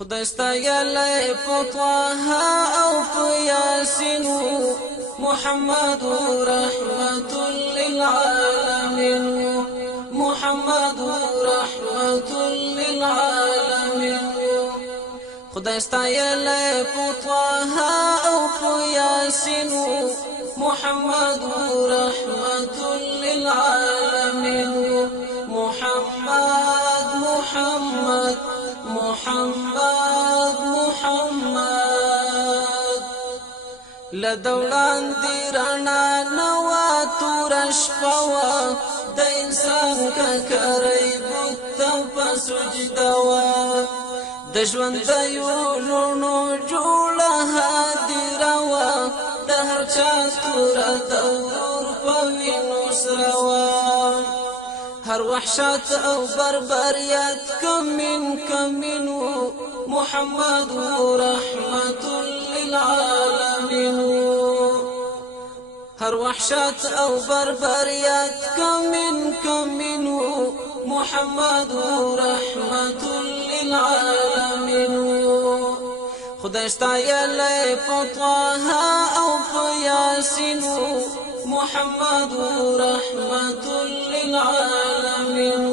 خدای ستایلی په طه او په یاسین محمد رحمت للعالمین محمد رحمت للعالمین خدای ستایلی په طه او په یاسین محمد رحمت للعالمین محمد محمد محمد محمد لدولان دی رانا نوا تور شپوا د انسان ککرای بوت په سجدوا د ژوند د یولونو جوړه هدیروا د هر چا تور دور په وینو سروا هر وحشت او بربریت کمین محمد رحمت للعالمین هر وحشت او بربریت کمین محمد رحمت للعالمین خدای ستایلی په طه او په یاسین محمد رحمت للعالمین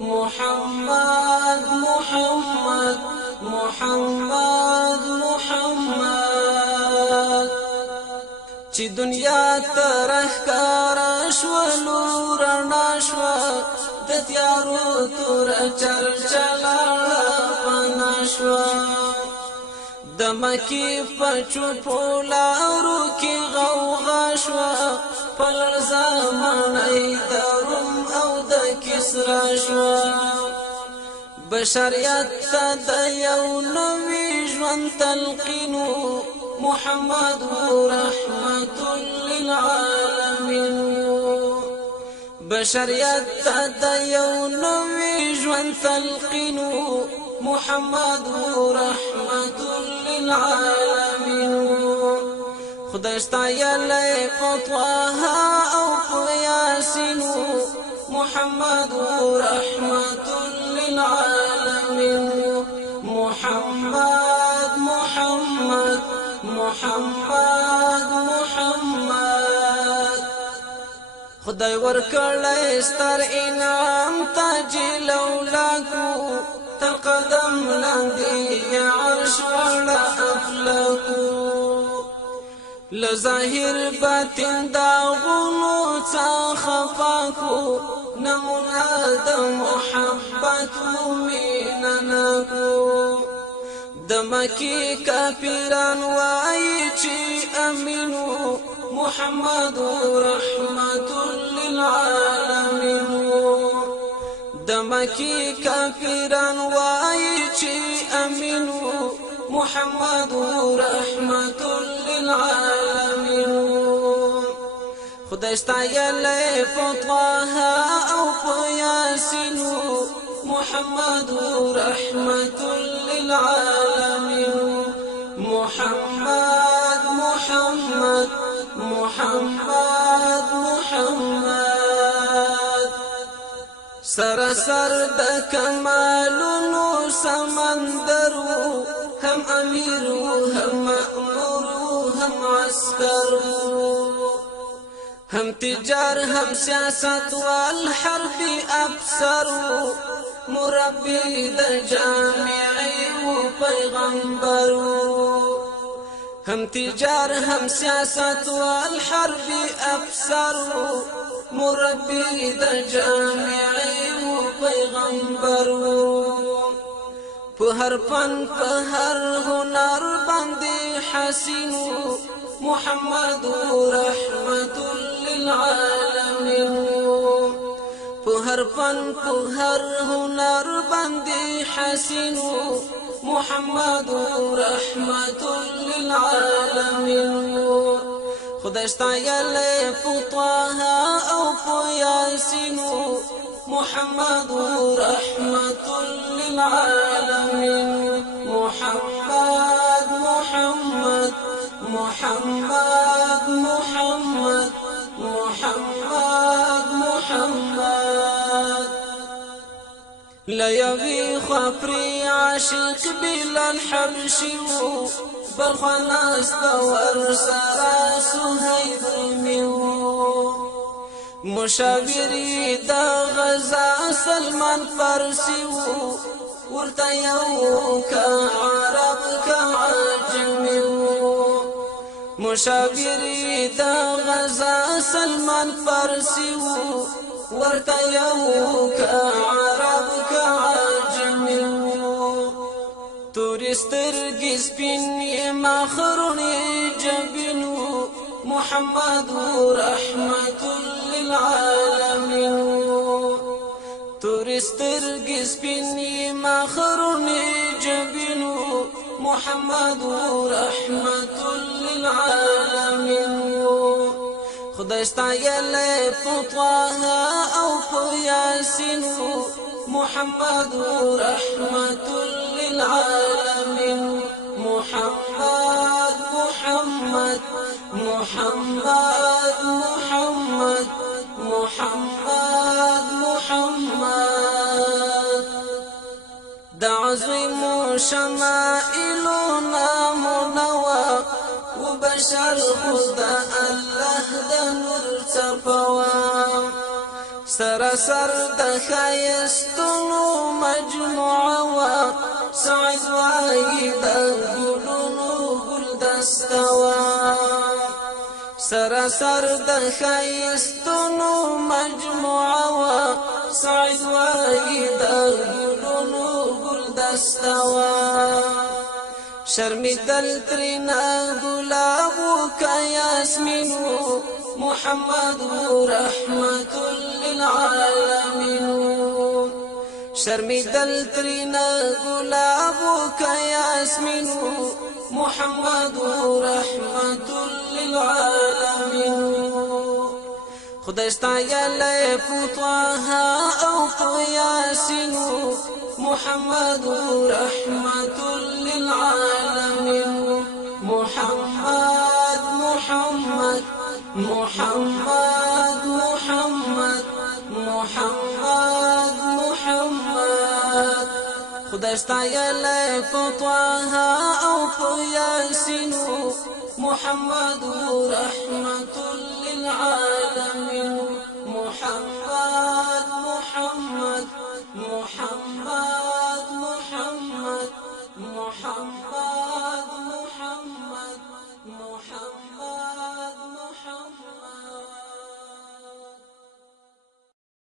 محمد محمد محمد محمد چې دنیا ترخکار شولو رڼا شوه د تیارو تور چرچلاړه پنا شوه د مکی په چوپو لارو کې غوغا شوه په لړزه ماڼۍ د روم او د کسرا شوه بشریت ته د یو نوي ژوند تلقین محمد رحمت للعالمین بشریت ته د یو نوي ژوند تلقین محمد رحمت للعالمین خدای ستایلی په طه او په یاسین محمد رحمت للعالمین محمد محمد محمد محمد خدای ورکړی ستر انعام تاج لولاکو تر قدم لاندې عرش وړه افلاکو لظاهر باطن داغونو څخه پاکو نمونه د محبت مینناکو د مکی کافران وایي چې امینو محمد رحمت للعالمین د مکی کافران وایي چې امینو محمد رحمت للعالمین خدای ستایلی په طه او په یاسین محمد رحمت للعالمین محمد محمد محمد محمد سراسر د کمالونو سمندرو هم امیر هم مأمور هم عسكر هم تجار هم سیاست والحرب افسر مربی د جامعی و پیغمبر هم تجار هم سیاست والحرب افسر مربی د جامعی و پیغمبر په هر فن په هر هنر باندې حسین محمد رحمت للعالمین په هر فن په هر هنر باندې حسین محمد رحمت للعالمین خدای ستایلی په طه او په یاسین محمد رحمت للعالمین محمد محمد محمد محمد محمد محمد ليوي خبري عاشق بلال حبشي بل خلاص دور سرا سهيد رميو مشاوري دا غزا سلمان فارسي ورته یو کا عرب کا عجمي مشاوري دا غزا سلمان فارسي ورته یو کا عرب کا عجمي تورسترګي سپینې مخرونې جبینو محمد رحمت للعالمين تورسترګي سپینې مخرونې جبینو محمد رحمت للعالمين خدای ستایل په طه او په یاسین محمد رحمت للعالمين محمد محمد محمد محمد محمد محمد دعزم شمائلنا منوى وبشر خدا الله دنور تفوى سرسر دخيستنو مجموعة سعد وايد قلونو قل دستوى سرسر دخيستنو مجموعة سعد وايد قلونو قل دستوى شرمي دلترنا قلابو كياسمينو محمد رحمة للعالمين شرمي دلترنا قلابك ياسمين محمد رحمة للعالمين خدای ستایل په طه او په یاسین محمد رحمة للعالمين محمد محمد محمد محمد محمد محمد خدای ستایل په طه او په یاسین محمد رحمة للعالمين محمد محمد